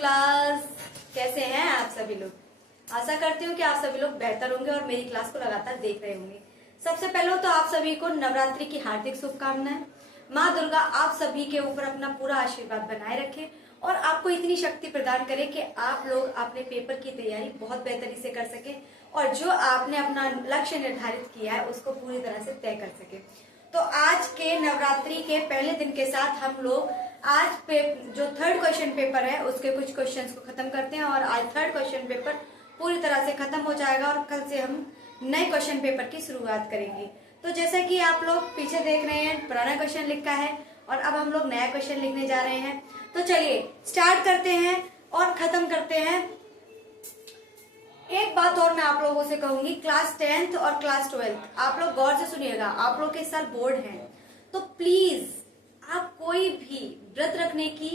Class, कैसे हैं आप सभी लोग। आशा करती हूँ कि आप सभी लोग बेहतर होंगे और मेरी क्लास को लगातार देख रहे होंगे। सबसे पहले तो आप सभी को नवरात्रि की हार्दिक शुभकामनाएं। माँ दुर्गा आप सभी के ऊपर अपना पूरा आशीर्वाद बनाए रखे और आपको इतनी शक्ति प्रदान करे कि आप लोग अपने पेपर की तैयारी बहुत बेहतरी से कर सके और जो आपने अपना लक्ष्य निर्धारित किया है उसको पूरी तरह से तय कर सके। तो आज के नवरात्रि के पहले दिन के साथ हम लोग आज जो थर्ड क्वेश्चन पेपर है उसके कुछ क्वेश्चंस को खत्म करते हैं और आज थर्ड क्वेश्चन पेपर पूरी तरह से खत्म हो जाएगा और कल से हम नए क्वेश्चन पेपर की शुरुआत करेंगे। तो जैसा कि आप लोग पीछे देख रहे हैं, पुराना क्वेश्चन लिखा है और अब हम लोग नया क्वेश्चन लिखने जा रहे हैं। तो चलिए स्टार्ट करते हैं और खत्म करते हैं। एक बात और मैं आप लोगों से कहूंगी, क्लास 10th और क्लास 12th आप लोग गौर से सुनिएगा। आप लोग के इस साल बोर्ड हैं तो प्लीज आप कोई भी व्रत रखने की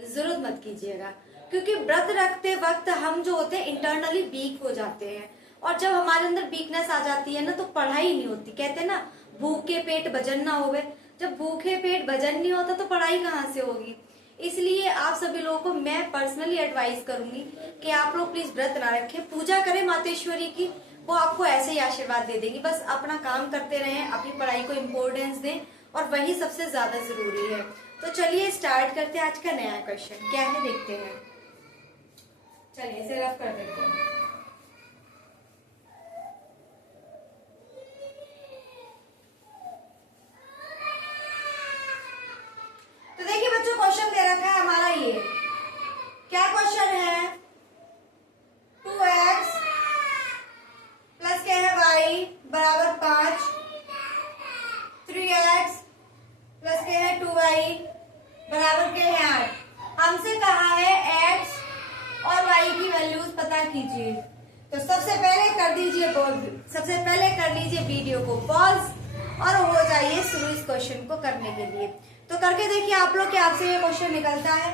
जरूरत मत कीजिएगा, क्योंकि व्रत रखते वक्त हम जो होते हैं इंटरनली वीक हो जाते हैं और जब हमारे अंदर वीकनेस आ जाती है ना तो पढ़ाई नहीं होती। कहते हैं ना भूखे पेट भजन ना होवे। जब भूखे पेट भजन नहीं होता तो पढ़ाई कहाँ से होगी। इसलिए आप सभी लोगों को मैं पर्सनली एडवाइस करूंगी कि आप लोग प्लीज व्रत ना रखें, पूजा करें मातेश्वरी की, वो आपको ऐसे ही आशीर्वाद दे देंगी। बस अपना काम करते रहें, अपनी पढ़ाई को इम्पोर्टेंस दें और वही सबसे ज्यादा जरूरी है। तो चलिए स्टार्ट करते हैं। आज का नया क्वेश्चन क्या है देखते हैं। चलिए इसे रफ कर देते हैं। तो देखिए बच्चों, क्वेश्चन दे रखा है हमारा ये क्या क्वेश्चन है। 2x प्लस क्या है y बराबर 5, 3x प्लस क्या है 2y बराबर क्या है 8। हमसे कहा है x और y की वैल्यूज पता कीजिए। तो सबसे पहले कर लीजिए वीडियो को पॉज और हो जाइए शुरू इस क्वेश्चन को करने के लिए। तो करके देखिए आप लोग कि आपसे ये क्वेश्चन निकलता है।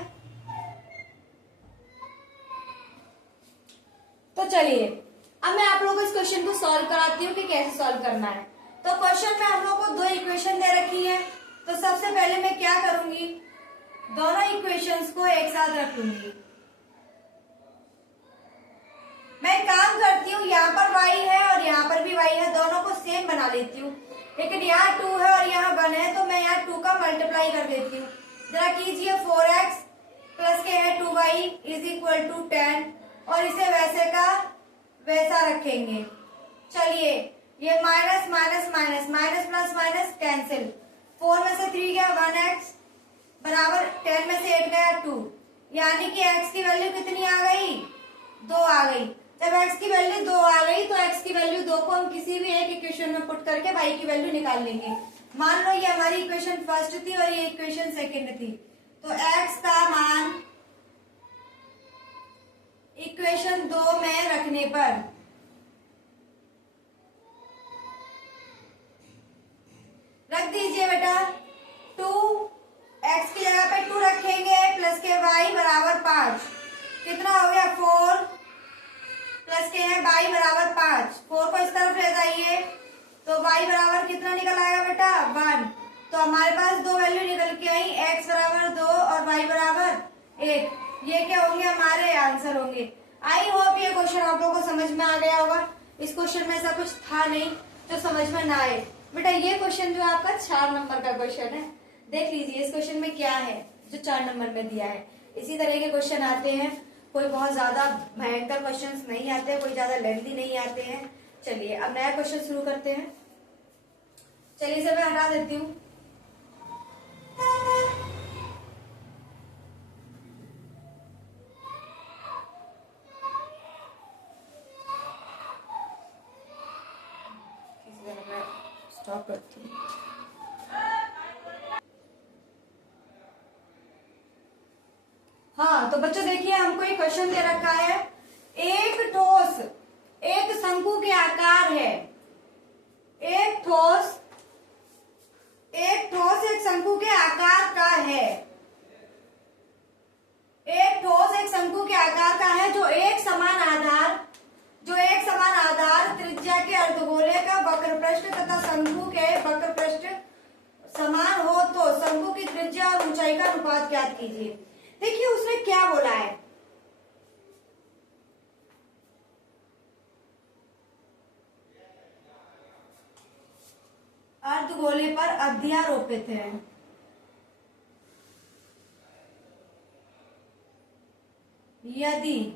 तो चलिए अब मैं आप लोगों को इस क्वेश्चन को सॉल्व कराती हूँ कि कैसे सॉल्व करना है। तो क्वेश्चन में हम लोग को दो इक्वेशन दे रखी है। तो सबसे पहले मैं क्या करूंगी, दोनों इक्वेशंस को एक साथ रख लूंगी। मैं काम करती हूँ, यहाँ पर y है और यहाँ पर भी y है, दोनों को सेम बना लेती हूँ। लेकिन यहाँ 2 है और यहाँ 1 है तो मैं यहाँ 2 का मल्टीप्लाई कर देती हूँ। जरा कीजिए 4x प्लस के है 2y इज इक्वल टू 10 और इसे वैसे का वैसा रखेंगे। चलिए ये minus minus minus minus plus minus cancel. 4 में से 3 गया 1x बराबर 10 में से 8 गया 2, यानी कि x की वैल्यू कितनी आ गई, 2 आ गई। जब x की वैल्यू 2 आ गई तो x की वैल्यू 2 को हम किसी भी एक इक्वेशन में पुट करके y की वैल्यू निकाल लेंगे। मान लो ये हमारी इक्वेशन फर्स्ट थी और ये इक्वेशन सेकंड थी, तो x का मान इक्वेशन 2 में रखने पर रख दीजिए बेटा 2, x की जगह पे 2 रखेंगे प्लस के y बराबर 5, कितना हो गया 4 प्लस के है y बराबर 5। 4 को इस तरफ ले जाइए तो y बराबर कितना निकल आएगा बेटा 1। तो हमारे पास दो वैल्यू निकल के आई, x बराबर 2 और y बराबर 1। ये क्या होंगे, हमारे आंसर होंगे। आई होप ये क्वेश्चन आप लोगों को समझ में आ गया होगा। इस क्वेश्चन में ऐसा कुछ था नहीं जो समझ में ना आए। बेटा ये क्वेश्चन जो आपका 4 नंबर का क्वेश्चन है, देख लीजिए इस क्वेश्चन में क्या है जो 4 नंबर में दिया है। इसी तरह के क्वेश्चन आते हैं, कोई बहुत ज्यादा भयंकर क्वेश्चंस नहीं आते, कोई ज्यादा लेंथी नहीं आते हैं। चलिए अब नया क्वेश्चन शुरू करते हैं। चलिए इसे मैं हटा देती हूँ। स्टॉप करती हूँ। हाँ तो बच्चों देखिए हमको एक क्वेश्चन दे रखा है। एक ठोस एक शंकु के आकार है। एक ठोस एक शंकु के आकार का है। एक ठोस एक शंकु के आकार का है जो एक समान आधार त्रिज्या के अर्धगोले का वक्र पृष्ठ तथा शंकु के वक्र पृष्ठ समान हो तो शंकु की त्रिज्या और ऊंचाई का अनुपात ज्ञात कीजिए। देखिए उसने क्या बोला है, अर्धगोले पर अध्यारोपित है। यदि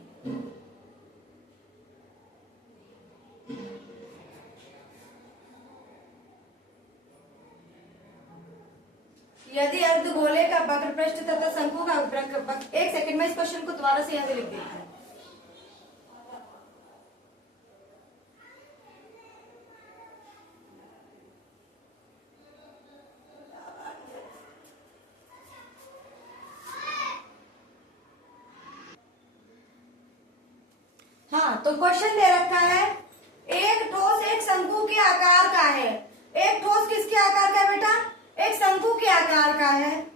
अर्धगोले का वक्र पृष्ठ तथा शंकु का एक सेकंड में इस क्वेश्चन को दोबारा से यहाँ से लिख देती हूँ। हाँ, तो क्वेश्चन दे रखा है, एक ठोस एक शंकु के आकार का है। एक ठोस किसके आकार का है बेटा? एक शंकु के आकार का है,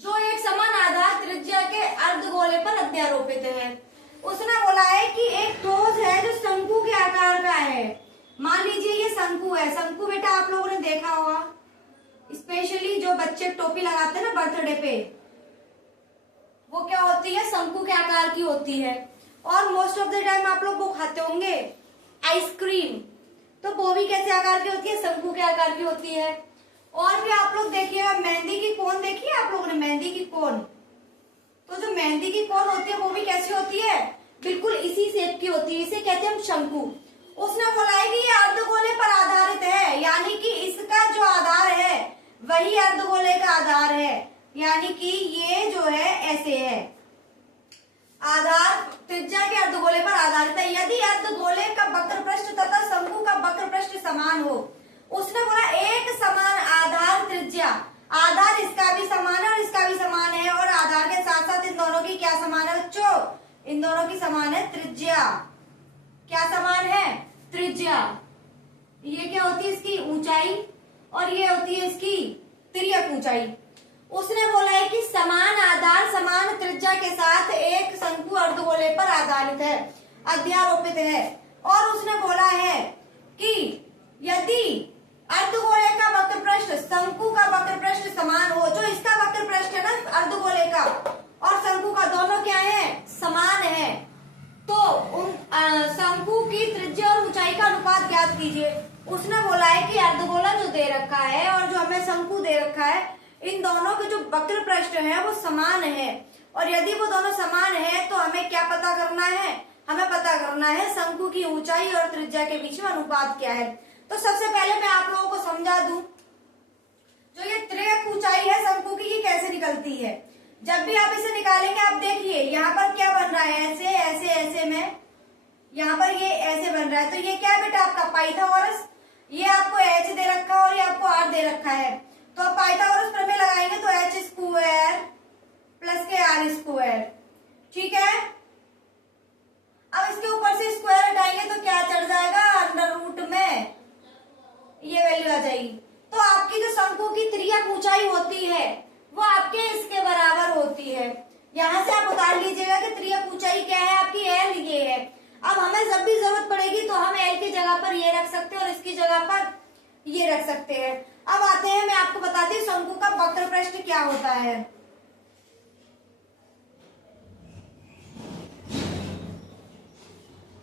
जो एक समान आधार त्रिज्या के अर्धगोले पर अध्यारोपित है। उसने बोला है कि एक ठोस है जो शंकु के आकार का है। मान लीजिए ये शंकु है। शंकु बेटा आप लोगों ने देखा होगा, स्पेशली जो बच्चे टोपी लगाते हैं ना बर्थडे पे, वो क्या होती है? शंकु के आकार की होती है। और मोस्ट ऑफ द टाइम आप लोग वो खाते होंगे आइसक्रीम, तो वो भी कैसे आकार की होती है? शंकु के आकार की होती है। और भी आप लोग देखिएगा, मेहंदी की कोन देखी है आप लोगों ने? मेहंदी की कोन, तो जो मेहंदी की कोन होती है वो भी कैसी होती है? बिल्कुल इसी शेप की होती है। इसे कहते हैं हम शंकु। उसने बोला है कि ये अर्धगोले पर आधारित है, यानी कि इसका जो आधार है वही अर्धगोले का आधार है। यानी कि ये जो है ऐसे है, आधार त्रिज्या के अर्धगोले पर आधारित है। यदि अर्धगोले का वक्र पृष्ठ तथा शंकु का वक्र पृष्ठ समान हो। उसने बोला एक समान आधार त्रिज्या, आधार इसका भी समान है और इसका भी समान है, और आधार के साथ साथ इन दोनों की क्या समान है बच्चों? इन दोनों की समान है त्रिज्या। क्या समान है? त्रिज्या। ये क्या होती है? इसकी ऊंचाई, और ये होती है इसकी तिर्यक ऊंचाई। उसने बोला है कि समान आधार समान त्रिज्या के साथ एक शंकु अर्धगोले पर आधारित है, अध्यारोपित है। और उसने बोला है कि यदि अर्धगोले का वक्र पृष्ठ शंकु का वक्र पृष्ठ समान हो, जो इसका वक्र पृष्ठ है ना अर्धगोले का और शंकु का, दोनों क्या है? समान है, तो उन शंकु की त्रिज्या और ऊंचाई का अनुपात ज्ञात कीजिए। उसने बोला है कि अर्धगोला जो दे रखा है और जो हमें शंकु दे रखा है, इन दोनों के जो वक्र पृष्ठ है वो समान है, और यदि वो दोनों समान है तो हमें क्या पता करना है? हमें पता करना है शंकु की ऊंचाई और त्रिज्या के बीच में अनुपात क्या है। तो सबसे पहले मैं आप लोगों को समझा दूं, जो ये त्रियक ऊंचाई है शंकु की, ये कैसे निकलती है। जब भी आप इसे निकालेंगे, आप देखिए यहाँ पर क्या बन रहा है, ऐसे ऐसे ऐसे में, यहाँ पर ये ऐसे बन रहा है। तो ये क्या है बेटा? आपका पाइथागोरस। ये आपको h दे रखा है और ये आपको r दे रखा है। तो आप पाइथागोरस प्रमेय लगाएंगे तो h स्क्वायर प्लस के r स्क्वायर, ठीक है। अब इसके ऊपर से स्क्वायर हटाएंगे तो क्या चढ़ जाएगा? अंडर रूट में ये वैल्यू आ जाएगी। तो आपकी जो शंकु की त्रियक ऊंचाई होती है वो आपके इसके बराबर होती है। यहाँ से आप उतार लीजिएगा कि त्रियक ऊंचाई क्या है आपकी? l ये है। अब हमें जब भी जरूरत पड़ेगी तो हम l की जगह पर ये रख सकते हैं और इसकी जगह पर ये रख सकते हैं। अब आते हैं, मैं आपको बताती हूँ शंकु का वक्र पृष्ठ क्या होता है।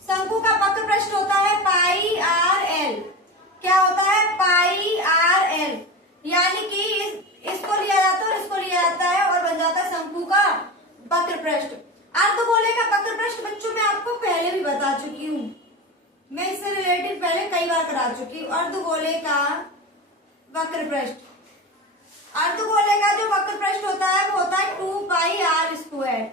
शंकु का वक्र पृष्ठ होता है पाई आर एल। क्या होता है? पाई आर एल। यानी कि इसको लिया जाता है और इसको लिया जाता है और बन जाता है शंकु का वक्र पृष्ठ। अर्धगोले का वक्र पृष्ठ बच्चों मैं आपको पहले भी बता चुकी हूँ, मैं इससे रिलेटेड पहले कई बार करा चुकी हूँ। अर्धगोले का वक्र पृष्ठ, अर्धगोले का जो वक्र पृष्ठ होता है वो होता है 2 पाई आर स्क्वायर।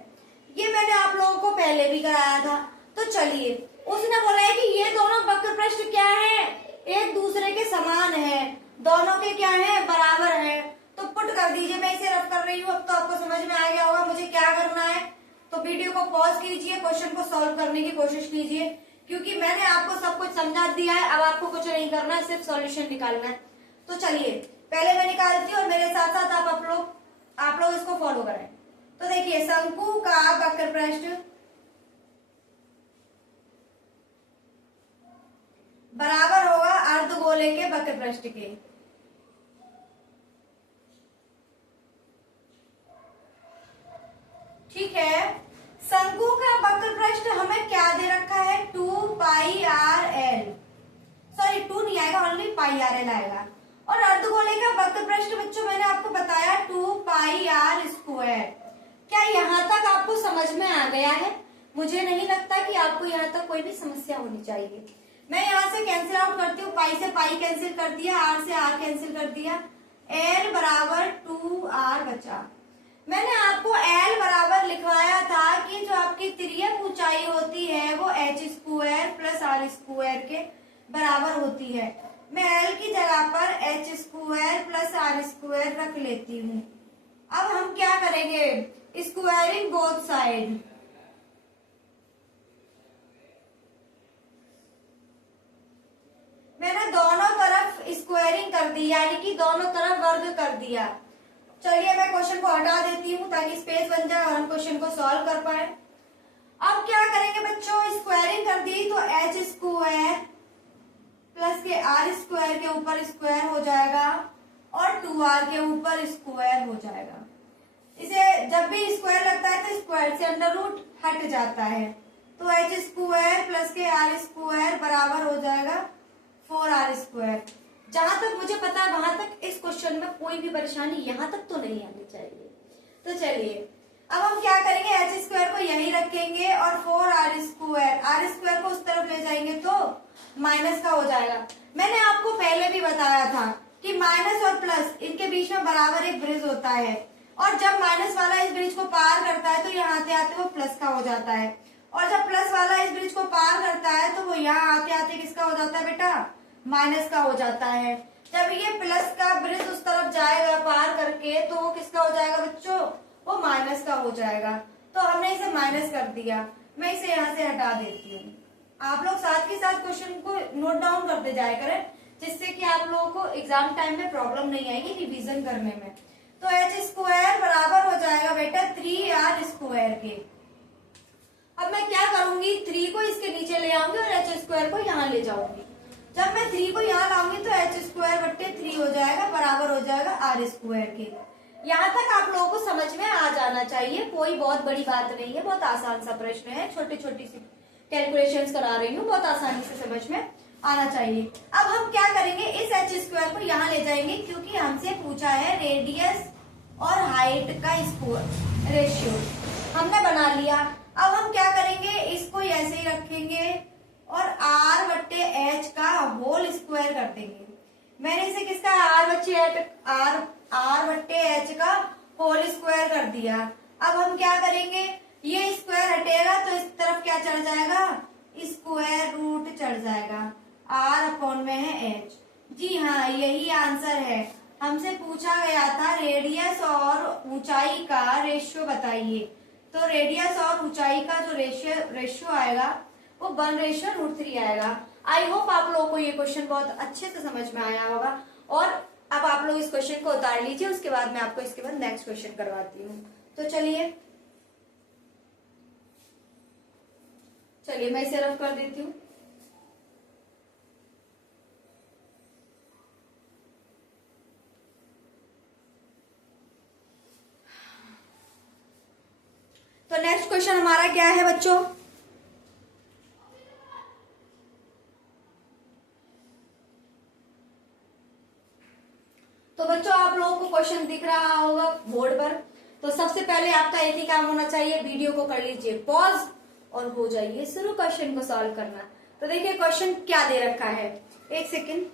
ये मैंने आप लोगों को पहले भी कराया था। तो चलिए, उसने बोला है कि ये दोनों वक्र पृष्ठ क्या है? एक दूसरे के समान है, दोनों के क्या है? बराबर है। तो पुट कर दीजिए, मैं इसे रफ कर रही हूँ। अब तो आपको समझ में आ गया होगा मुझे क्या करना है। तो वीडियो को पॉज कीजिए, क्वेश्चन को सॉल्व करने की कोशिश कीजिए, क्योंकि मैंने आपको सब कुछ समझा दिया है। अब आपको कुछ नहीं करना है, सिर्फ सॉल्यूशन निकालना है। तो चलिए, पहले मैं निकालती हूँ और मेरे साथ साथ आप लोग इसको फॉलो करें। तो देखिए, शंकु का वक्र पृष्ठ बराबर होगा अर्धगोले के वक्र पृष्ठ के। ठीक है, शंकु का वक्र पृष्ठ हमें क्या दे रखा है? 2 पाई आर एल, सॉरी 2 नहीं आएगा, ओनली पाई आर एल आएगा। और अर्धगोले का वक्र पृष्ठ बच्चों मैंने आपको बताया 2 पाई आर स्क्वायर। क्या यहाँ तक आपको समझ में आ गया है? मुझे नहीं लगता कि आपको यहाँ तक कोई भी समस्या होनी चाहिए। मैं यहाँ से कैंसिल आउट करती हूँ, पाई से पाई कैंसिल कर दिया, आर से आर कैंसिल कर दिया, एल बराबर 2r बचा। मैंने आपको एल बराबर लिखवाया था कि जो आपकी तिर्यक ऊंचाई होती है वो h square plus R square के बराबर होती है। मैं एल की जगह पर h square plus R square रख लेती हूँ। अब हम क्या करेंगे, स्क्वायरिंग बोथ साइड। मैंने दोनों तरफ स्क्वायरिंग कर दी, यानी कि दोनों तरफ वर्ग कर दिया। चलिए मैं क्वेश्चन को हटा देती हूँ ताकि स्पेस बन जाए और हम क्वेश्चन को सॉल्व कर पाए। अब क्या करेंगे बच्चों, स्क्वायरिंग कर दी तो h स्क्वायर प्लस के आर स्क्वायर के ऊपर स्क्वायर हो जाएगा और 2r के ऊपर स्क्वायर हो जाएगा। इसे जब भी स्क्वायर लगता है तो स्क्वायर से अंडर रूट हट जाता है, तो h स्क्वायर प्लस के आर स्क्वायर बराबर हो जाएगा 4r स्क्वायर। जहां तक मुझे पता है वहां तक इस क्वेश्चन में कोई भी परेशानी यहाँ तक तो नहीं आनी चाहिए। तो चलिए अब हम क्या करेंगे, h स्क्वायर को यही रखेंगे और 4r स्क्वायर, आर स्क्वायर को उस तरफ ले जाएंगे तो माइनस का हो जाएगा। मैंने आपको पहले भी बताया था कि माइनस और प्लस इनके बीच में बराबर एक ब्रिज होता है, और जब माइनस वाला इस ब्रिज को पार करता है तो यहाँ आते आते वो प्लस का हो जाता है, और जब प्लस वाला इस ब्रिज को पार करता है तो वो यहाँ आते आते किसका हो जाता है बेटा, माइनस का हो जाता है। जब ये प्लस का ब्रिज उस तरफ जाएगा पार करके तो वो किसका हो जाएगा बच्चों, वो माइनस का हो जाएगा। तो हमने इसे माइनस कर दिया, मैं इसे यहाँ से हटा देती हूँ। आप लोग साथ के साथ क्वेश्चन को नोट डाउन करते जाया करें, जिससे कि आप लोगों को एग्जाम टाइम में प्रॉब्लम नहीं आएगी रिवीजन करने में। तो h स्क्वायर बराबर हो जाएगा बेटा 3r स्क्वायर के। अब मैं क्या करूंगी, 3 को इसके नीचे ले आऊंगी और h स्क्वायर को यहाँ ले जाऊंगी। जब मैं 3 को यहाँ लाऊंगी तो h स्क्वायर बट्टे 3 हो जाएगा, बराबर हो जाएगा आर स्क्वायर के। यहाँ तक आप लोगों को समझ में आ जाना चाहिए, कोई बहुत बड़ी बात नहीं है, बहुत आसान सा प्रश्न है, छोटी छोटी सी कैलकुलेशंस करा रही हूँ, बहुत आसानी से समझ में आना चाहिए। अब हम क्या करेंगे, इस h स्क्वायर को यहाँ ले जाएंगे क्योंकि हमसे पूछा है रेडियस और हाइट का रेशियो, हमने बना लिया। अब हम क्या करेंगे, इसको ऐसे ही रखेंगे और r बट्टे h का होल स्क्वायर कर देंगे। मैंने इसे किसका r बट्टे h का होल स्क्वायर कर दिया। अब हम क्या करेंगे, ये स्क्वायर हटेगा तो इस तरफ क्या चढ़ जाएगा, स्क्वायर रूट चढ़ जाएगा, r अपॉन में है h। जी हाँ, यही आंसर है। हमसे पूछा गया था रेडियस और ऊंचाई का रेशियो बताइए, तो रेडियस और ऊंचाई का जो रेशियो आएगा वो 1:√3 आएगा। आई होप आप लोगों को ये क्वेश्चन बहुत अच्छे से समझ में आया होगा। और अब आप लोग इस क्वेश्चन को उतार लीजिए, उसके बाद मैं आपको इसके बाद नेक्स्ट क्वेश्चन करवाती हूँ। तो चलिए मैं इसे रफ कर देती हूँ। तो नेक्स्ट क्वेश्चन हमारा क्या है बच्चों, तो बच्चों आप लोगों को क्वेश्चन दिख रहा होगा बोर्ड पर। तो सबसे पहले आपका एक ही काम होना चाहिए, वीडियो को कर लीजिए पॉज और हो जाइए शुरू क्वेश्चन को सॉल्व करना। तो देखिए क्वेश्चन क्या दे रखा है, एक सेकेंड।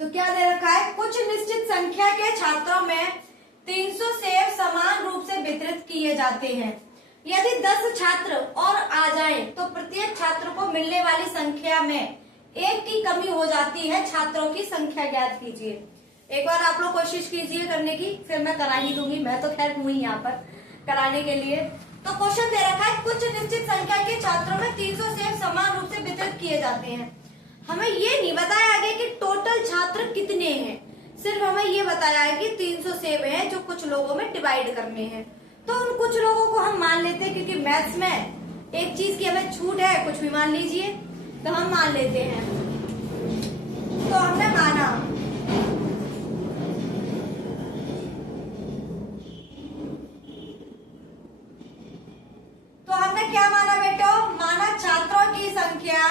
तो क्या दे रखा है, कुछ निश्चित संख्या के छात्रों में 300 सेब समान रूप से वितरित किए जाते हैं। यदि 10 छात्र और आ जाएं, तो प्रत्येक छात्र को मिलने वाली संख्या में 1 की कमी हो जाती है। छात्रों की संख्या ज्ञात कीजिए। एक बार आप लोग कोशिश कीजिए करने की, फिर मैं करा ही दूंगी, मैं तो खैर हूं ही यहाँ पर कराने के लिए। तो क्वेश्चन दे रखा है, कुछ निश्चित संख्या के छात्रों में 300 सेब समान रूप से वितरित किए जाते हैं। हमें ये नहीं बताया गया कि टोटल छात्र कितने हैं, सिर्फ हमें ये बताया है कि 300 सेब हैं जो कुछ लोगों में डिवाइड करने हैं। तो उन कुछ लोगों को हम मान लेते हैं, क्योंकि मैथ्स में एक चीज की हमें छूट है, कुछ भी मान लीजिए, तो हम मान लेते हैं। तो हमने माना संख्या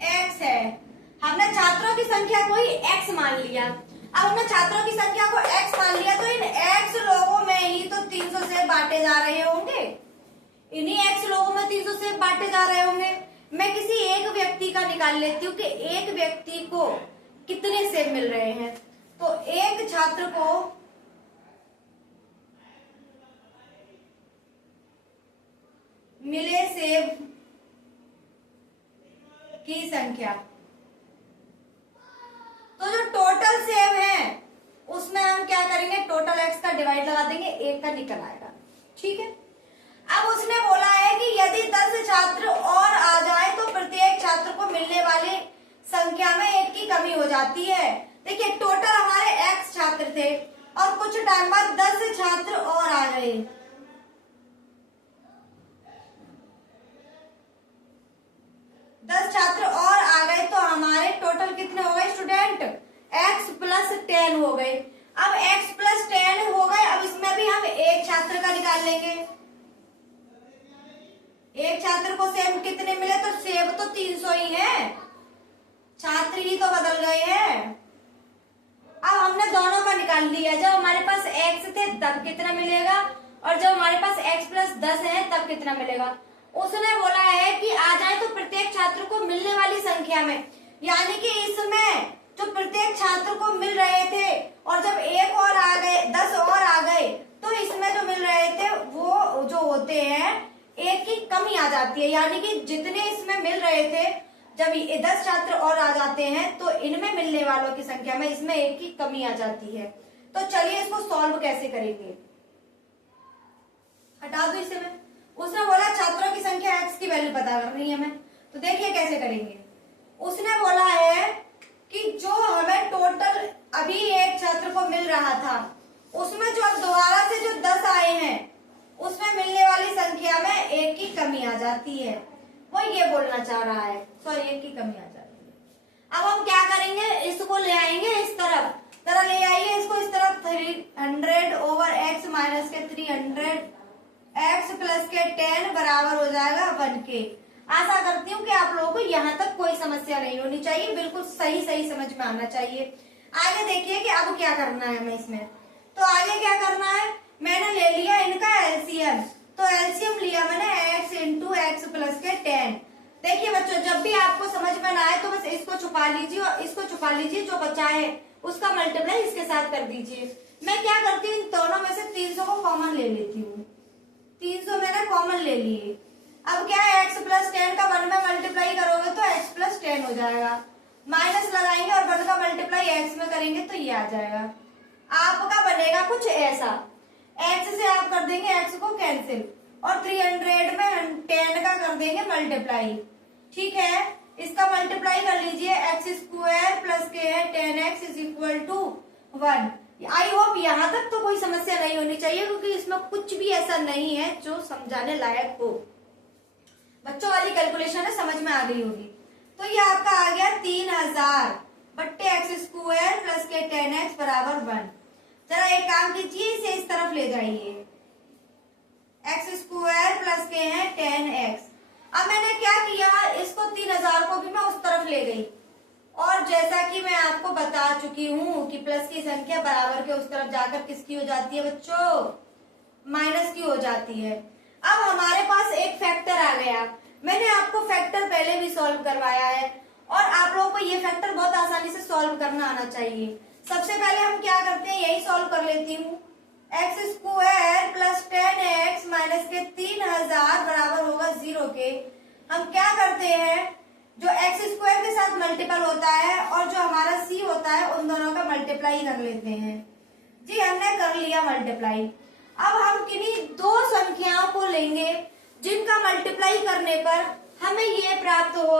x है। हमने छात्रों की संख्या को ही x मान लिया। अब हमने छात्रों की संख्या को x मान लिया तो इन x लोगों में ही तो 300 सेब बांटे जा रहे होंगे। इन्हीं x लोगों में 300 सेब बांटे जा रहे होंगे। मैं किसी एक व्यक्ति का निकाल लेती हूँ कि एक व्यक्ति को कितने सेब मिल रहे हैं। तो एक छात्र को मिले सेब की संख्या, तो जो टोटल सेब है उसमें हम क्या करेंगे, टोटल x का डिवाइड लगा देंगे, एक का निकल आएगा। ठीक है। अब उसने बोला है कि यदि 10 छात्र और आ जाए तो प्रत्येक छात्र को मिलने वाली संख्या में एक की कमी हो जाती है। देखिए टोटल हमारे x छात्र थे और कुछ टाइम बाद 10 छात्र और आ गए। 10 छात्र और आ गए तो हमारे टोटल कितने हो गए स्टूडेंट, x प्लस 10 हो गए। अब x प्लस 10 हो गए, अब इसमें भी हम एक छात्र का निकाल लेंगे। एक छात्र को सेब कितने मिले, तो सेब तो 300 ही है, छात्र ही तो बदल गए हैं। अब हमने दोनों का निकाल लिया। जब हमारे पास x थे तब कितना मिलेगा और जब हमारे पास x प्लस 10 है तब कितना मिलेगा। उसने बोला है कि आ जाए तो प्रत्येक छात्र को मिलने वाली संख्या में, यानी कि इसमें जो प्रत्येक छात्र को मिल रहे थे और जब एक और आ गए, 10 और आ गए, तो इसमें जो मिल रहे थे वो जो होते हैं एक की कमी आ जाती है। यानी कि जितने इसमें मिल रहे थे, जब 10 छात्र और आ जाते हैं तो इनमें मिलने वालों की संख्या में इसमें एक की कमी आ जाती है। तो चलिए इसको सॉल्व कैसे करेंगे, हटा दो इसे। मैं उसने बोला छात्रों की संख्या x की वैल्यू पता करनी है हमें, तो देखिए कैसे करेंगे। उसने बोला है कि जो हमें टोटल अभी एक छात्र को मिल रहा था उसमें जो अब दोबारा से जो 10 आए हैं उसमें मिलने वाली संख्या में एक की कमी आ जाती है। वो ये बोलना चाह रहा है, सॉरी एक की कमी आ जाती है। अब हम क्या करेंगे, इसको ले आएंगे इस तरह ले आइए इसको इस तरफ। 300 ओवर x माइनस के 300 x प्लस के 10 बराबर हो जाएगा 1 के। आशा करती हूँ कि आप लोगों को यहाँ तक कोई समस्या नहीं होनी चाहिए, बिल्कुल सही समझ में आना चाहिए। आगे देखिए कि अब क्या करना है हमें इसमें। तो आगे क्या करना है, मैंने ले लिया इनका एलसीएम। तो एलसीएम लिया मैंने x इंटू एक्स प्लस के 10। देखिए बच्चों जब भी आपको समझ में ना आए तो बस इसको छुपा लीजिए और इसको छुपा लीजिए, जो बचा है उसका मल्टीप्लाई इसके साथ कर दीजिए। मैं क्या करती हूँ, इन दोनों में से 300 को कॉमन ले लेती हूँ। 300 मैंने कॉमन ले लिए। अब क्या है, x प्लस 10 का 1 में मल्टीप्लाई करोगे तो x प्लस 10 हो जाएगा। माइनस लगाएंगे और 1 का मल्टीप्लाई x में करेंगे तो ये आ जाएगा। आपका बनेगा कुछ ऐसा, x से आप कर देंगे x को कैंसिल और 300 में 10 का कर देंगे मल्टीप्लाई। ठीक है, इसका मल्टीप्लाई कर लीजिए, एक्स स्क्वायर प्लस के है 10x is equal to 1। I hope यहाँ तक तो कोई समस्या नहीं होनी चाहिए, क्योंकि इसमें कुछ भी ऐसा नहीं है जो समझाने लायक हो। बच्चों वाली कैलकुलेशन है, समझ में आ गई होगी। तो ये आपका आ गया 3000 बट्टे एक्स स्क्वायर प्लस के 10x बराबर 1। जरा एक काम कीजिए, इसे इस तरफ ले जाइए, एक्स स्क्वायर प्लस के है 10x। अब मैंने क्या किया, इसको 3000 को भी मैं उस तरफ ले गई और जैसा कि मैं आपको बता चुकी हूँ कि प्लस की संख्या बराबर के उस तरफ जाकर किसकी हो जाती है बच्चों, माइनस की हो जाती है। अब हमारे पास एक फैक्टर आ गया। मैंने आपको फैक्टर पहले भी सॉल्व करवाया है और आप लोगों को ये फैक्टर बहुत आसानी से सॉल्व करना आना चाहिए। सबसे पहले हम क्या करते हैं, यही सॉल्व कर लेती हूँ। X square plus 10x minus के 3000 बराबर होगा 0 के। हम क्या करते हैं, जो एक्स स्क्वायर के साथ मल्टीपल होता है और जो हमारा c होता है उन दोनों का मल्टीप्लाई कर लेते हैं। जी हमने कर लिया मल्टीप्लाई। अब हम किन्हीं दो संख्याओं को लेंगे जिनका मल्टीप्लाई करने पर हमें ये प्राप्त हो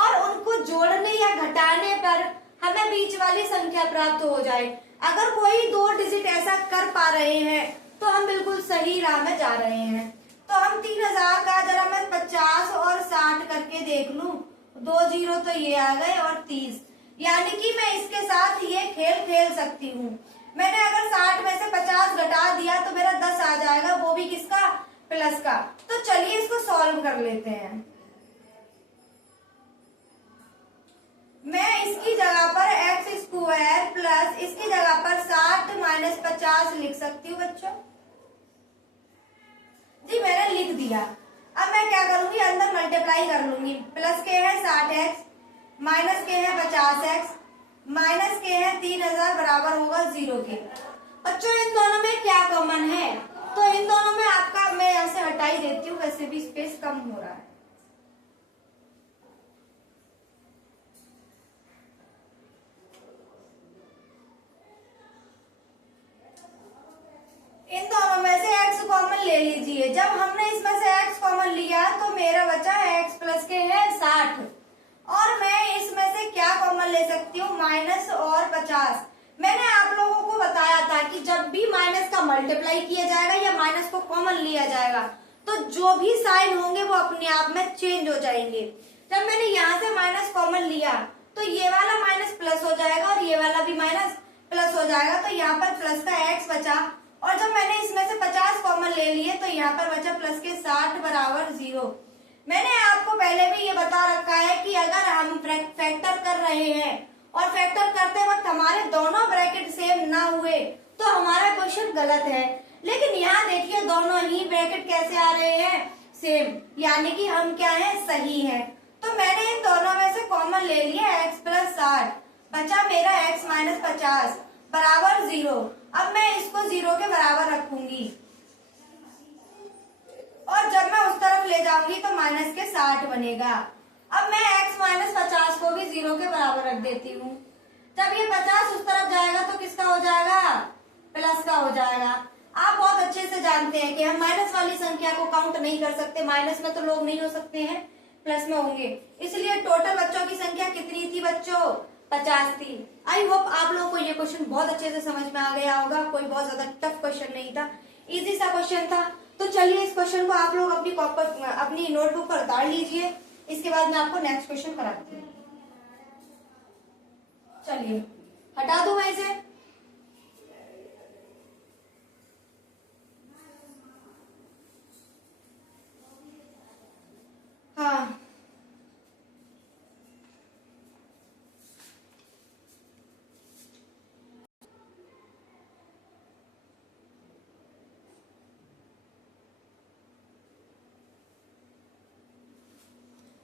और उनको जोड़ने या घटाने पर हमें बीच वाली संख्या प्राप्त हो जाए। अगर कोई 2 डिजिट ऐसा कर पा रहे हैं तो हम बिल्कुल सही राह में जा रहे हैं। तो हम 3000 का जरा मैं 50 और 60 करके देख लूं, 2 0 तो ये आ गए और 30, यानी कि मैं इसके साथ ये खेल खेल सकती हूँ। मैंने अगर 60 में से 50 घटा दिया तो मेरा 10 आ जाएगा, वो भी किसका, प्लस का। तो तो चलिए इसको सॉल्व कर लेते हैं। मैं इसकी जगह पर एक्स स्क्वायर प्लस इसकी जगह पर 60 माइनस 50 लिख सकती हूँ बच्चों। जी मैंने लिख दिया। अब मैं क्या करूंगी, अंदर मल्टीप्लाई कर लूंगी। प्लस के है 60x माइनस के है 50x माइनस के है 3000 बराबर होगा 0 के। बच्चों इन दोनों में क्या कॉमन है, तो इन दोनों में आपका मैं यहाँ से हटा ही देती हूँ, वैसे भी स्पेस कम हो रहा है। इन दोनों में से x कॉमन ले लीजिए। जब हमने इसमें से x कॉमन लिया तो मेरा बचा x प्लस के है 60 और मैं इसमें से क्या कॉमन ले सकती हूँ, माइनस और 50। मैंने आप लोगों को बताया था कि जब भी माइनस का मल्टीप्लाई किया जाएगा या माइनस को कॉमन लिया जाएगा तो जो भी साइन होंगे वो अपने आप में चेंज हो जाएंगे। जब मैंने यहाँ से माइनस कॉमन लिया तो ये वाला माइनस प्लस हो जाएगा और ये वाला भी माइनस प्लस हो जाएगा, तो यहाँ पर प्लस का x बचा। और जब मैंने इसमें से 50 कॉमन ले लिए तो यहाँ पर बचा प्लस के 60 बराबर 0। मैंने आपको पहले भी ये बता रखा है कि अगर हम फैक्टर कर रहे हैं और फैक्टर करते वक्त हमारे दोनों ब्रैकेट सेम ना हुए तो हमारा क्वेश्चन गलत है। लेकिन यहाँ देखिए दोनों ही ब्रैकेट कैसे आ रहे हैं, सेम, यानी कि हम क्या है, सही है। तो मैंने इन दोनों में से कॉमन ले लिया x प्लस 60, बचा मेरा x माइनस 50 बराबर 0। अब मैं इसको 0 के बराबर रखूंगी और जब मैं उस तरफ ले जाऊंगी तो माइनस के 60 बनेगा। अब मैं x माइनस 50 को भी 0 के बराबर रख देती हूँ। जब ये 50 उस तरफ जाएगा तो किसका हो जाएगा, प्लस का हो जाएगा। आप बहुत अच्छे से जानते हैं कि हम माइनस वाली संख्या को काउंट नहीं कर सकते, माइनस में तो लोग नहीं हो सकते हैं, प्लस में होंगे। इसलिए टोटल बच्चों की संख्या कितनी थी बच्चों, 50 थी। आई होप आप लोगों को ये क्वेश्चन बहुत अच्छे से समझ में आ गया होगा। कोई बहुत ज्यादा टफ क्वेश्चन नहीं था, इजी सा क्वेश्चन था। तो चलिए इस क्वेश्चन को आप लोग अपनी नोटबुक पर उतार लीजिए। इसके बाद मैं आपको नेक्स्ट क्वेश्चन कराती हूँ। चलिए हटा दूं मैं इसे। हाँ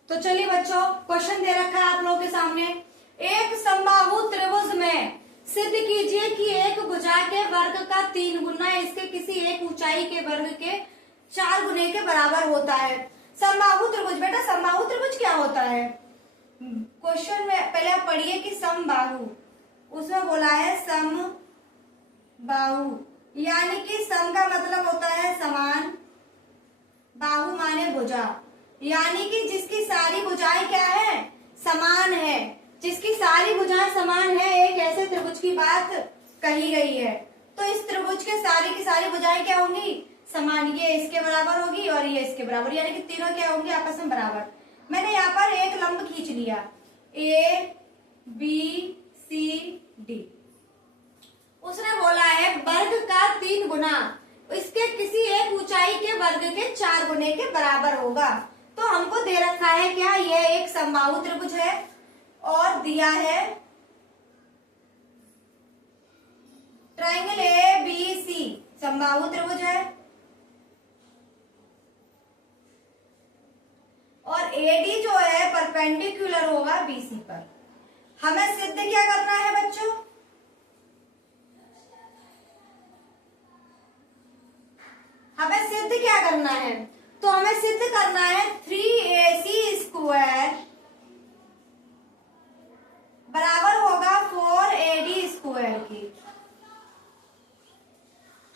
तो चलिए बच्चों, क्वेश्चन दे रखा है आप लोगों के सामने। एक समबाहु त्रिभुज में सिद्ध कीजिए कि एक भुजा के वर्ग का 3 गुना इसके किसी एक ऊंचाई के वर्ग के 4 गुने के बराबर होता है। समबाहु त्रिभुज, बेटा समबाहु त्रिभुज क्या होता है, क्वेश्चन में पहले आप पढ़िए कि समबाहु, उसमें बोला है समबाहु, यानी कि सम का मतलब होता है समान, बाहु माने भुजा, यानी कि जिसकी सारी भुजाएं क्या है, समान है। जिसकी सारी भुजाएं समान है, एक ऐसे त्रिभुज की बात कही गई है। तो इस त्रिभुज के सारी की सारी भुजाएं क्या होंगी, समान। ये इसके बराबर होगी और ये इसके बराबर, यानी कि तीनों क्या होंगी, आपस में बराबर। मैंने यहाँ पर एक लंब खींच लिया, A B C D। उसने बोला है वर्ग का 3 गुना इसके किसी एक ऊंचाई के वर्ग के 4 गुने के बराबर होगा। तो हमको दे रखा है क्या, यह एक समबाहु त्रिभुज है और दिया है ट्राइंगल ABC, समबाहु त्रिभुज है और AD जो है परपेंडिकुलर होगा BC पर। हमें सिद्ध क्या करना है बच्चों, हमें सिद्ध क्या करना है, तो हमें सिद्ध करना है 3AC स्क्वायर बराबर होगा 4AD स्क्वायर की।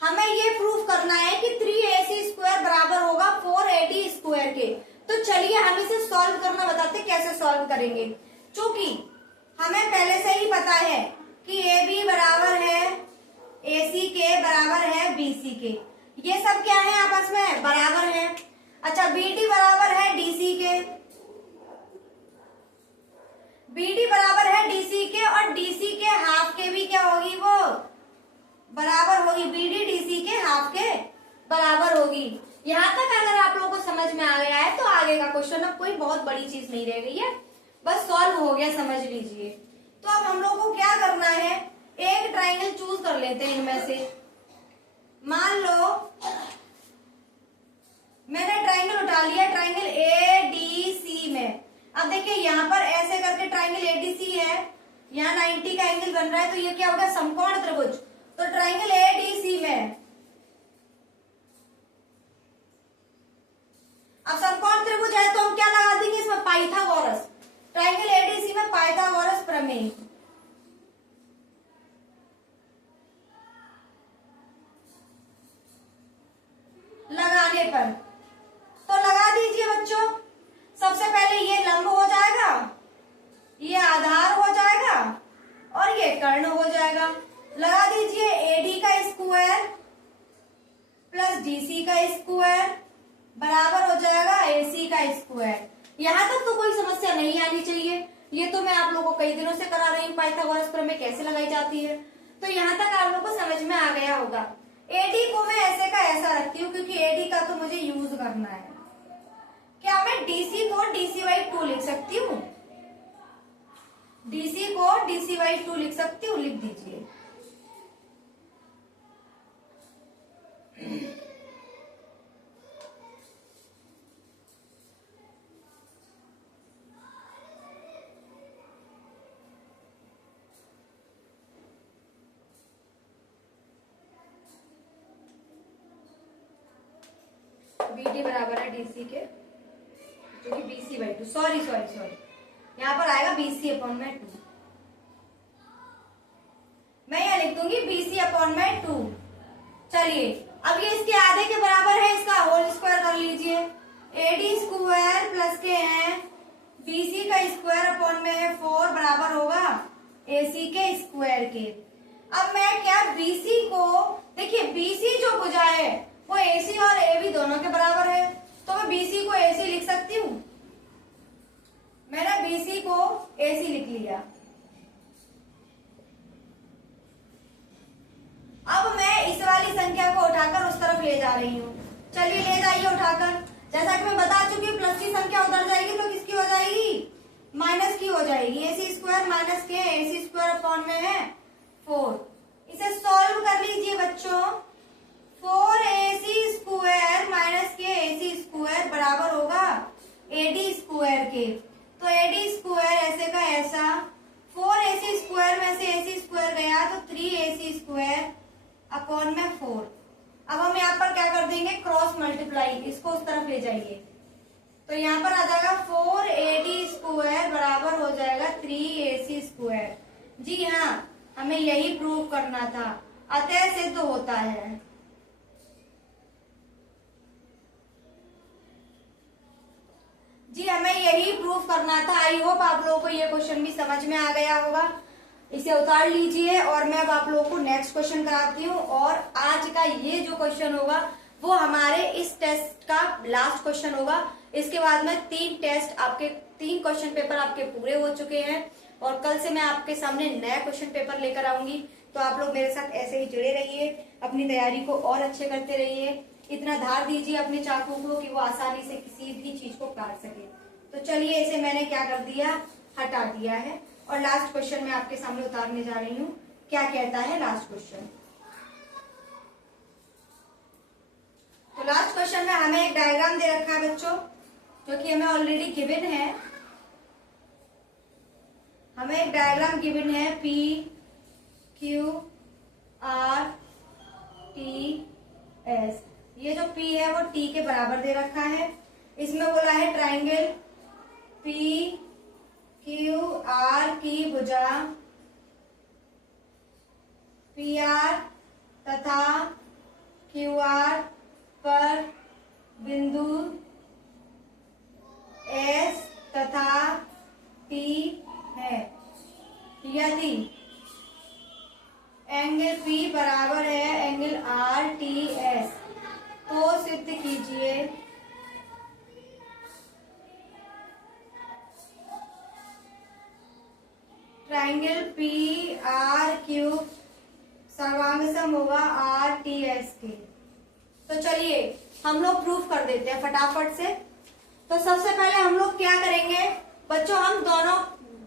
हमें ये प्रूफ करना है कि 3AC स्क्वायर बराबर होगा 4AD स्क्वायर के। तो चलिए हम इसे सॉल्व करना बताते, कैसे सॉल्व करेंगे। चूंकि हमें पहले से ही पता है कि AB बराबर है AC के, बराबर है BC के, ये सब क्या है, आपस में बराबर है। अच्छा BD बराबर है DC के, BD बराबर है DC के और DC के हाफ के भी क्या होगी, वो बराबर होगी। BD DC के हाफ के बराबर होगी। यहाँ तक अगर आप लोगों को समझ समझ में आ गया है तो आगे का क्वेश्चन अब कोई बहुत बड़ी चीज नहीं रह गई है, बस सॉल्व हो गया, समझ लीजिए। तो अब हम लोग को क्या करना है, एक ट्राइंगल चूज कर लेते हैं इनमें से। मान लो मैंने ट्राइंगल उठा लिया, ट्राइंगल एडीसी में। अब देखिए यहाँ पर ऐसे करके ट्राइंगल एडीसी है, यहाँ 90 का एंगल बन रहा है, तो ये क्या हो गया, समकोण त्रिभुज। तो ट्राइंगल एडीसी में, अब समकोण त्रिभुज है तो हम क्या लगा देंगे इसमें, पाइथागोरस। ट्राइंगल एडीसी में पाइथागोरस प्रमेय लगाने पर, तो लगा दीजिए बच्चों। सबसे पहले ये लंब हो जाएगा, ये आधार हो जाएगा और ये कर्ण हो जाएगा। लगा दीजिए एडी का स्क्वायर प्लस डीसी का स्क्वायर बराबर हो जाएगा एसी का स्क्वायर। यहां तक तो कोई समस्या नहीं आनी चाहिए, ये तो मैं आप लोगों को कई दिनों से करा रही हूँ पाइथागोरस प्रमेय कैसे लगाई जाती है, तो यहाँ तक आप लोगों को समझ में आ गया होगा। एडी को मैं ऐसे का ऐसा रखती हूँ क्योंकि एडी का तो मुझे यूज करना है। क्या मैं डीसी को dc/2 लिख सकती हूँ, डीसी को dc/2 लिख सकती हूँ, लिख दीजिए। BD बराबर है DC के, जो कि BC/2, सॉरी यहाँ पर आएगा BC/2। मैं यहाँ लिख दूंगी BC/2। चलिए अब ये इसके आधे के बराबर है, इसका होल स्क्वायर कर लीजिए। AD स्क्वायर प्लस के हैं BC का स्क्वायर अपॉन में है 4 बराबर होगा AC के स्क्वायर के। अब मैं क्या BC को, देखिए BC जो भुजा है वो AC और AB दोनों के बराबर है, तो मैं BC को AC लिख सकती हूँ। मैंने BC को AC लिख लिया। अब मैं इस वाली संख्या को उठाकर उस तरफ ले जा रही हूँ, चलिए ले जाइए उठाकर। जैसा कि मैं बता चुकी हूँ प्लस की संख्या उधर जाएगी तो किसकी हो जाएगी, माइनस की हो जाएगी। AC स्क्वायर माइनस के AC स्क्वायर अपॉन में है 4। इसे सॉल्व कर लीजिए बच्चों। 4AC स्क्वायर माइनस के AC स्क्वायर बराबर होगा AD स्क्वायर के। तो AD स्क्वायर ऐसे का ऐसा, 4AC स्क्वायर में से AC स्क्वायर गया तो 3AC स्क्वायर अपॉन में 4। अब हम यहाँ पर क्या कर देंगे, क्रॉस मल्टीप्लाई, इसको उस तरफ ले जाइए तो यहाँ पर आ जाएगा 4AD स्क्वायर बराबर हो जाएगा 3AC स्क्वायर। जी हाँ, हमें यही प्रूव करना था, अतः सिद्ध होता है। जी हमें यही प्रूफ करना था। आई होप आप लोगों को ये क्वेश्चन भी समझ में आ गया होगा। इसे उतार लीजिए और मैं अब आप लोगों को नेक्स्ट क्वेश्चन कराती हूँ। और आज का ये जो क्वेश्चन होगा वो हमारे इस टेस्ट का लास्ट क्वेश्चन होगा। इसके बाद में 3 क्वेश्चन पेपर आपके पूरे हो चुके हैं और कल से मैं आपके सामने नया क्वेश्चन पेपर लेकर आऊंगी। तो आप लोग मेरे साथ ऐसे ही जुड़े रहिए, अपनी तैयारी को और अच्छे करते रहिए। इतना धार दीजिए अपने चाकू को कि वो आसानी से किसी भी चीज को काट सके। तो चलिए इसे मैंने क्या कर दिया, हटा दिया है। और लास्ट क्वेश्चन मैं आपके सामने उतारने जा रही हूँ। क्या कहता है लास्ट क्वेश्चन, तो लास्ट क्वेश्चन में हमें एक डायग्राम दे रखा है बच्चों, जो कि हमें ऑलरेडी गिवन है। हमें एक डायग्राम गिवन है P Q R T S। ये जो P है वो T के बराबर दे रखा है। इसमें बोला है ट्राइंगल P Q R की भुजा PR तथा QR पर बिंदु S तथा T है। यदि एंगल P बराबर है एंगल RTS तो सिद्ध कीजिए ट्राइंगल PRQ सर्वांग सम होगा RTS के। तो चलिए हम लोग प्रूफ कर देते हैं फटाफट से। तो सबसे पहले हम लोग क्या करेंगे बच्चों, हम दोनों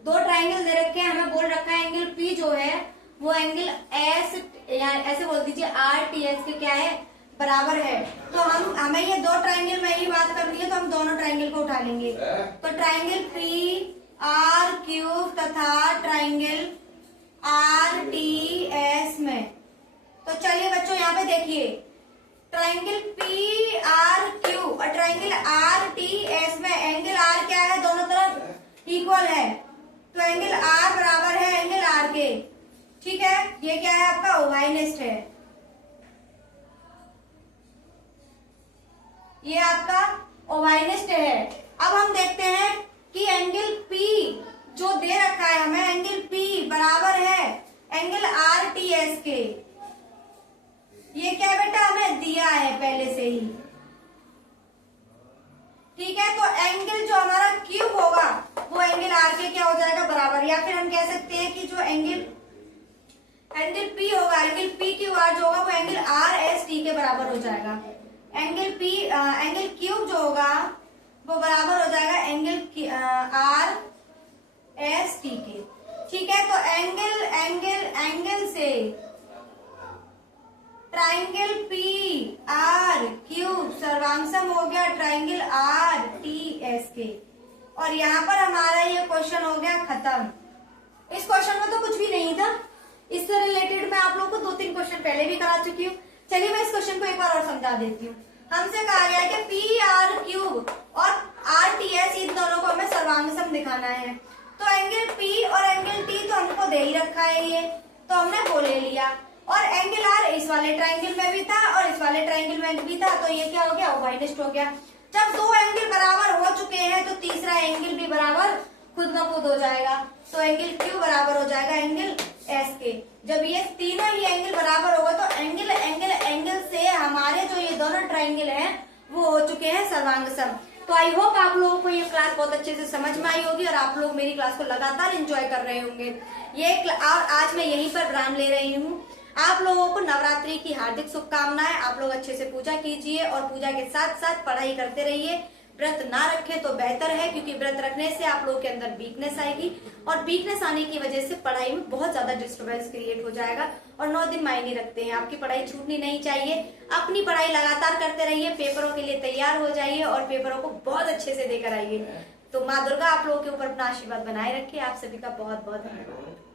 दो ट्राइंगल दे रखे हैं, हमें बोल रखा है एंगल पी जो है वो एंगल एस या ऐसे बोल दीजिए आर टी एस के क्या है बराबर है। तो हमें ये दो ट्राइंगल में ही बात करनी है, तो हम दोनों ट्राइंगल को उठा लेंगे। तो ट्राइंगल पी आर क्यूब तथा ट्राइंगल आर टी एस में, तो चलिए बच्चों यहाँ पे देखिए ट्राइंगल पी आर क्यूब और ट्राइंगल आर टी एस में एंगल आर क्या है, दोनों तरफ इक्वल है, तो एंगल आर बराबर है एंगल आर के। ठीक है, ये क्या है आपका ओवाइनिस्ट है, ये आपका ओवाइनिस्ट है। अब हम देखते हैं कि एंगल पी जो दे रखा है हमें, एंगल पी बराबर है एंगल आर टी एस के। ये क्या बेटा हमें दिया है पहले से ही। ठीक है, तो एंगल जो हमारा क्यूब होगा वो एंगल आर के क्या हो जाएगा बराबर, या फिर हम कह सकते हैं कि जो एंगल पी होगा, एंगल पी क्यू आर जो होगा वो एंगल आर एस टी के बराबर हो जाएगा। एंगल क्यूब जो होगा वो बराबर हो जाएगा एंगल आर एस टी के। ठीक है, तो एंगल से ट्राइंगल पी आर क्यूब सर्वांगसम हो गया ट्राइंगल आर टी एस के, और यहाँ पर हमारा ये क्वेश्चन हो गया खत्म। इस क्वेश्चन में तो कुछ भी नहीं था, इससे रिलेटेड मैं आप लोगों को 2-3 क्वेश्चन पहले भी करा चुकी हूँ। चलिए मैं इस क्वेश्चन को एक बार और समझा देती हूँ। हमसे कहा गया कि पी आर क्यूब और आर टी एस इन दोनों को हमें सर्वांगसम दिखाना है। तो एंगल पी और एंगल टी तो हमको दे ही रखा है, ये तो हमने वो ले लिया, और एंगल आर इस वाले ट्राइंगल में भी था और इस वाले ट्राइंगल में भी था, तो ये क्या हो गया ओवाइनिस्ट हो गया। जब दो एंगल बराबर हो चुके हैं तो तीसरा एंगल भी बराबर खुद ब खुद हो जाएगा, तो एंगल क्यू बराबर हो जाएगा एंगल एस के। जब ये तीनों ही एंगल बराबर होगा तो एंगल से हमारे जो ये दोनों ट्राइंगल हैं वो हो चुके हैं सर्वांगसम। तो आई होप आप लोगों को ये क्लास बहुत अच्छे से समझ में आई होगी और आप लोग मेरी क्लास को लगातार एंजॉय कर रहे होंगे। ये और आज मैं यहीं पर विराम ले रही हूँ। आप लोगों को नवरात्रि की हार्दिक शुभकामनाएं। आप लोग अच्छे से पूजा कीजिए और पूजा के साथ साथ पढ़ाई करते रहिए। व्रत ना रखें तो बेहतर है, क्योंकि व्रत रखने से आप लोगों के अंदर वीकनेस आएगी और वीकनेस आने की वजह से पढ़ाई में बहुत ज्यादा डिस्टर्बेंस क्रिएट हो जाएगा। और 9 दिन मायने रखते हैं, आपकी पढ़ाई छूटनी नहीं चाहिए। अपनी पढ़ाई लगातार करते रहिए, पेपरों के लिए तैयार हो जाइए और पेपरों को बहुत अच्छे से देकर आइए। तो माँ दुर्गा आप लोगों के ऊपर अपना आशीर्वाद बनाए रखे। आप सभी का बहुत बहुत धन्यवाद।